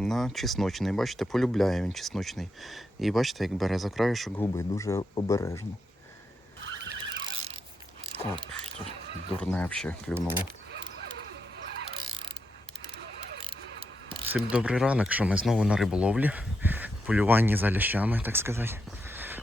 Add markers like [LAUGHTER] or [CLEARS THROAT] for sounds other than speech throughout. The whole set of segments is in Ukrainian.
на чесночний. Бачите, полюбляє він чесночний. І бачите, як бере за краюшок губи, дуже обережно. Так, що дурне взагалі клюнуло. Всім добрий ранок, що ми знову на риболовлі, полюванні за лящами, так сказати.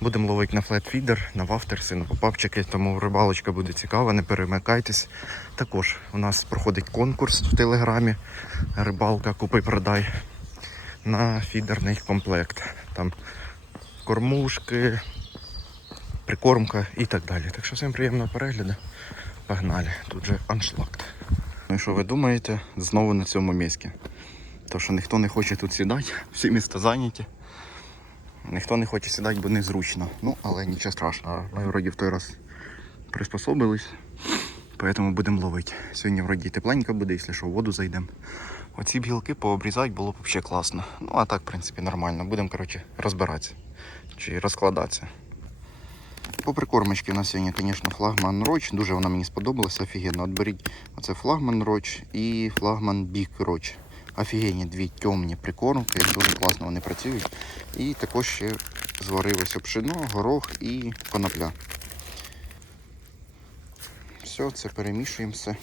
Будемо ловити на флетфідер, на вафтерси, на попапчики, тому рибалочка буде цікава, не перемикайтесь. Також у нас проходить конкурс в телеграмі Рибалка Купи-продай на фідерний комплект. Там кормушки, прикормка і так далі. Так що всім приємного перегляду. Погнали. Тут же аншлакт. Ну і що ви думаєте? Знову на цьому місці. То що ніхто не хоче тут сідати, всі міста зайняті. Ніхто не хоче сідати, бо незручно. Ну, але нічого страшного. Ми вроді в той раз приспособились. Поэтому будемо ловити. Сьогодні вроді тепленько буде, якщо що, в воду зайдемо. Оці білки пообрізати було б взагалі класно. Ну а так, в принципі, нормально. Будемо, коротше, розбиратися. Чи розкладатися. По прикормочці нас сьогодні, звісно, флагман Роч. Дуже вона мені сподобалася, офігенно. От беріть оце флагман Роч і флагман Бік Роч. Офігенні дві темні прикормки, дуже класно вони працюють. І також ще зварилося пшено, горох і конопля. Все, це перемішуємо все.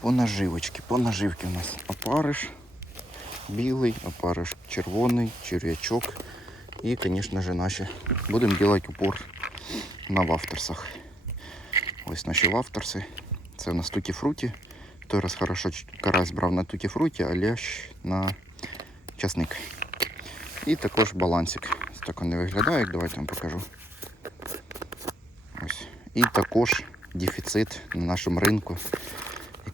По наживочки, по наживки у нас опариш білий, опариш червоний, черв'ячок. І, звісно ж, наші. Будемо робити упор на вафтерсах. Ось наші вафтерси. Це у нас туті фруті. Той раз хорошо ч- карась брав на туті фруті, а лящ на часник. І також балансик. Ось так вони виглядають. Давайте вам покажу. Ось. І також дефіцит на нашому ринку,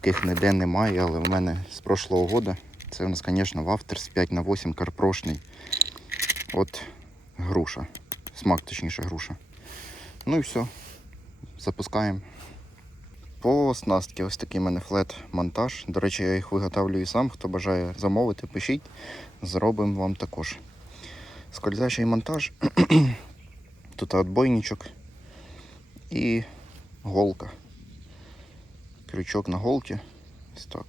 Яких ніде немає, але в мене з прошлого року це у нас, звісно, вафтерс 5 на 8 карпрошний. От груша. Смак, точніше, груша. Ну і все. Запускаємо. По оснастці ось такий в мене флет-монтаж. До речі, я їх виготовлюю сам. Хто бажає замовити, пишіть. Зробимо вам також. Скользячий монтаж. [CLEARS THROAT] Тут отбойничок і голка. Крючок на голці. Ось так.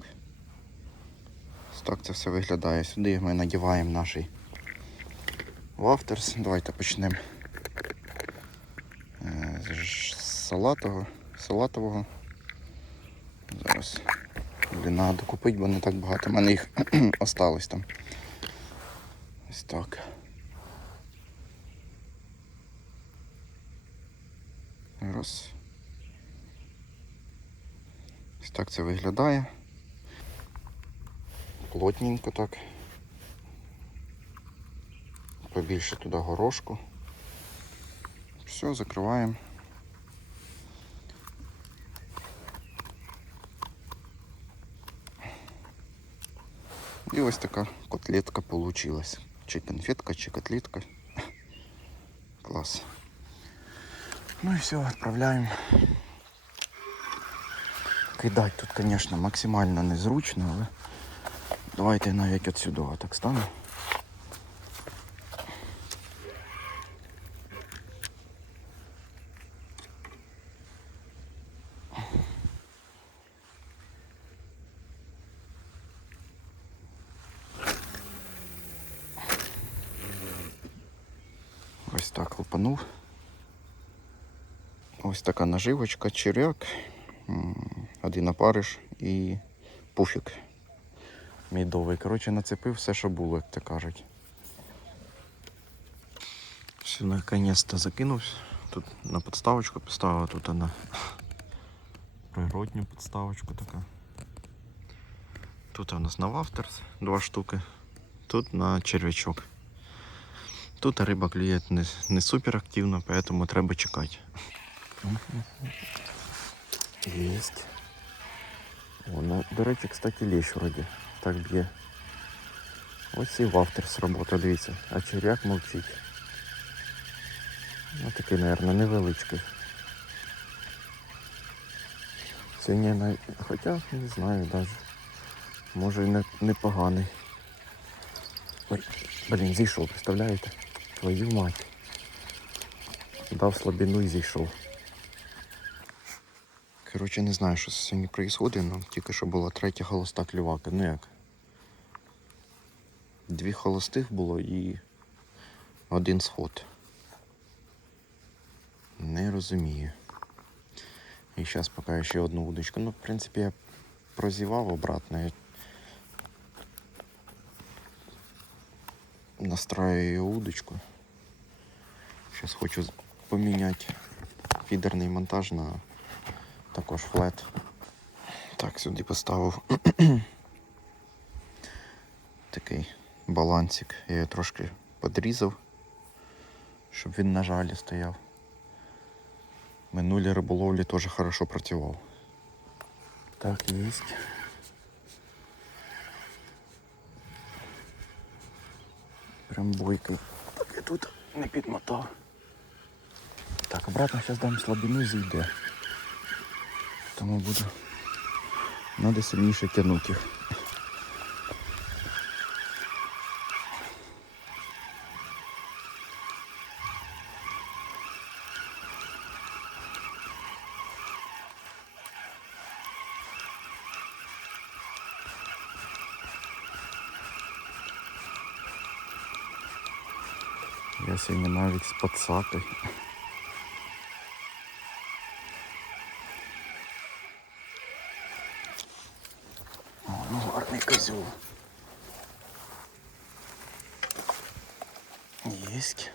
Ось так це все виглядає. Сюди ми надіваємо наш вафтерс. Давайте почнемо е, з салатового. салатового. Зараз. Треба докупити, бо не так багато. У мене їх [CLEARS THROAT] осталось там. Ось так. Раз. Ось так це виглядає. Плотненько так. Побільше туди горошку. Все, закриваємо. І ось така котлетка получилась. Чи конфетка, чи котлетка. Клас. Ну і все, відправляємо. Кидати тут, звісно, максимально незручно, але давайте навіть отсюди так стану. Ось так лупанув. Ось така наживочка, черв'як, один опариш і пуфік. Мідовий. Коротше, нацепив все, що було, як то кажуть. Все, наконец-то закинувся. Тут на підставочку поставив, тут на природню підставочку така. Тут у нас на вафтерс два штуки, тут на черв'ячок. Тут риба клює не, не супер активно, поэтому треба чекати. Єсть. Вона, до речі, кстати, лещ вроді. Так б'є. Ось і вафтер сработав, дивіться. А черв'як мовчить. Ну такий, мабуть, невеличкий. Сьогодні навіть... Хоча не знаю навіть. Може і не, непоганий. Ой, блін, зійшов, представляєте? Твою мать. Дав слабину і зійшов. Коротше, не знаю, що сьогодні відбувається, але тільки що була третя холоста клювака. Ну як? Дві холостих було і один сход. Не розумію. І зараз поки ще одну удочку. Ну, в принципі, я прозівав обратно. Я настраюю удочку. Зараз хочу поміняти фідерний монтаж на також флет. Так, сюди поставив [CLEARS THROAT] такий балансик. Я його трошки подрізав, щоб він на жалі стояв. Минулі риболовлі теж хорошо працював. Так, есть. Прям бойкой. Так і тут не підмотав. Так, обратно зараз дам слабину і зійде. Тому буду. Надо сильніше тягнути їх. Я сьогодні навіть подсакою. О, ну гарний козел. Єсть.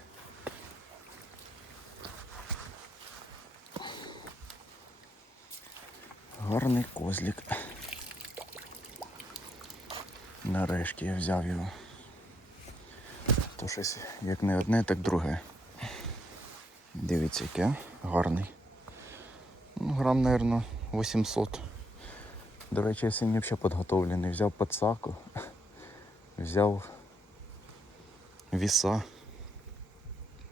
Гарний козлик. Нарешті я взяв його. То щось як не одне, так друге. Дивіться, яке гарний. Ну, грам, мабуть, 800. До речі, я сьогодні взагалі підготовлений. Взяв подсаку, взяв віса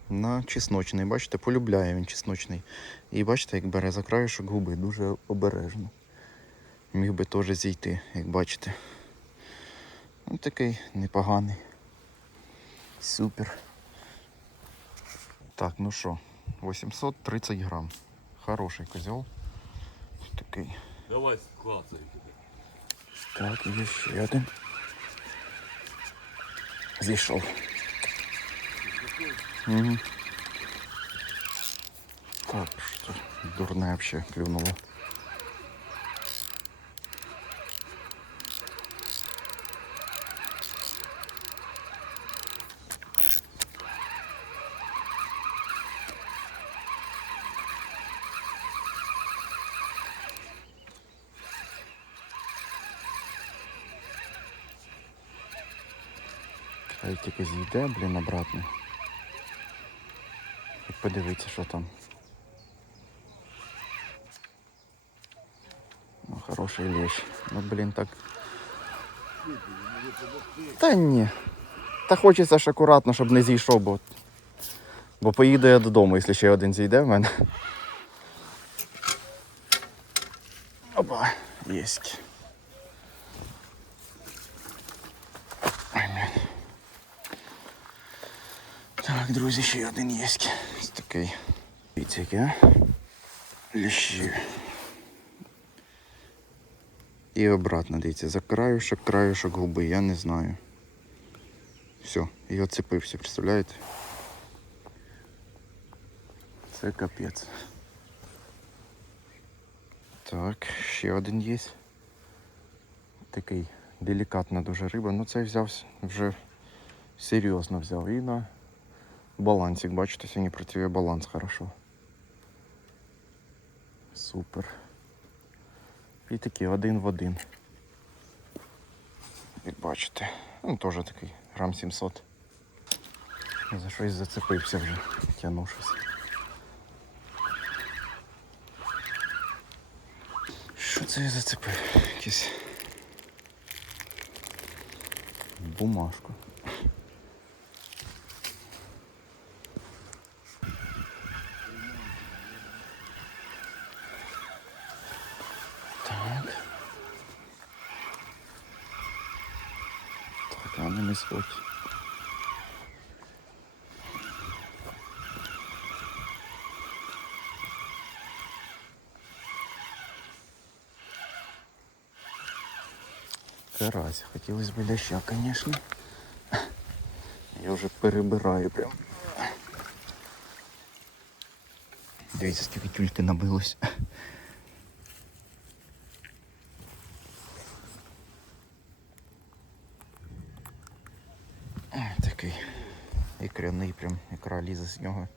на чесночний. Бачите, полюбляє він чесночний. І бачите, як бере за краюшок губи, дуже обережно. Міг би теж зійти, як бачите. Ну, такий непоганий. Супер. Так, ну що, 830 грам. Хороший козел. Такий. Давай клацай. Так, є ще один. Зійшов. Так, що дурне вообще клюнуло. Хай тільки зійде, обратно. І подивіться, що там. Ну, хороший лещ. Ну, блін, так. Та ні. Та хочеться ж акуратно, щоб не зійшов, бо. Бо поїду я додому, якщо ще один зійде в мене. Опа, єсть. Так, друзі, ще один є. Ось такий. Дивіться, яке. Ліщі. І обратно, дивіться, за краюшок, краюшок губи, я не знаю. Все, і оцепився, представляєте? Це капець. Так, ще один є. Такий делікатна дуже риба. Ну цей взявся вже серйозно взяв. І на балансик, бачите, сьогодні працює баланс хорошо. Супер. І такий один в один. Як бачите. Ну теж такий грам 700. За щось зацепився вже, тягнувшись. Що це я зацепив? Якісь бумажку. Так. Так, а ну не сходь. Карась, хотілося б ляща, звісно. Я вже перебираю прям. Дивіться, скільки тюльки набилось. Такий ікряний, прям ікра лізе з нього.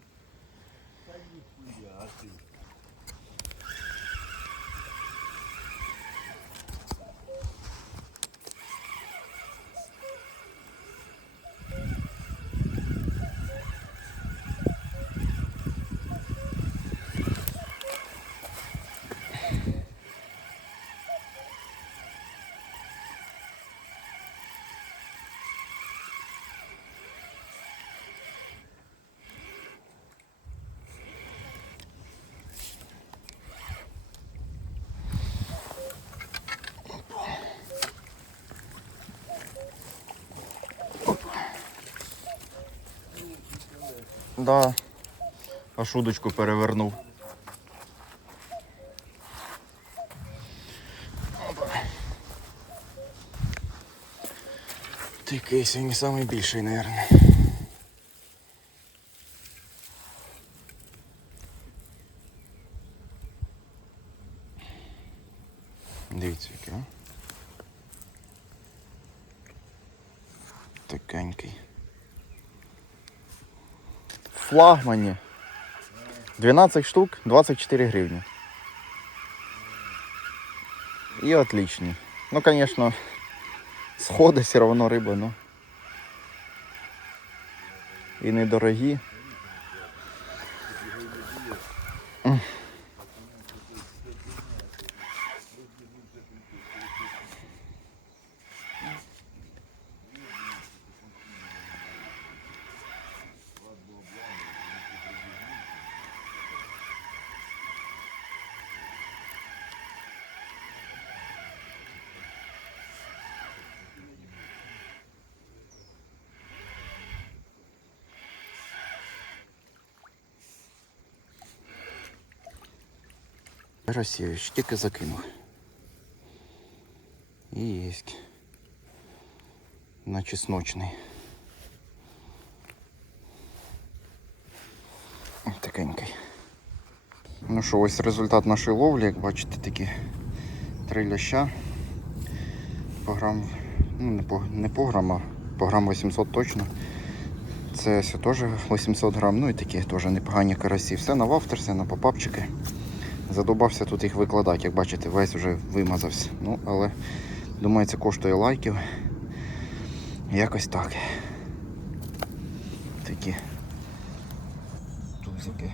Да. А удочку перевернув. Такий сьогодні найбільший, більший, мабуть. Дивіться, який, а? Такенький. Флагмані. 12 штук, 24 гривні. І отличні. Ну, конечно, сходи все равно риба, ну. І недорогі. Російович тільки закинув. І єсть. На чесночний. Такенький. Ну що, ось результат нашої ловлі, як бачите, такі три ляща. По грам, ну не по, не по а по грам 800 точно. Це все теж 800 грам, ну і такі теж непогані карасі. Все на вафтер, все на попапчики. Задобався тут їх викладати, як бачите, весь вже вимазався. Ну, але думаю, це коштує лайків. Якось так. Такі тузики.